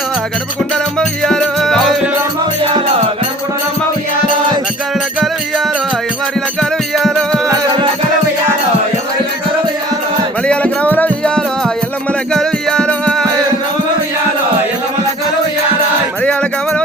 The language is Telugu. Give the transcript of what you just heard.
ఉయ్యాలో గడుపుకుంటారమ్మ ఉయ్యాలో లగ్గాలు లగ్గాలు ఉయ్యాలో ఎవరి లగ్గాలు ఉయ్యాలో మలయాళ గ్రామంలో ఉయ్యాలో ఎల్లమ్మ లగ్గాలు ఉయ్యాలో మలయాళ గ్రామంలో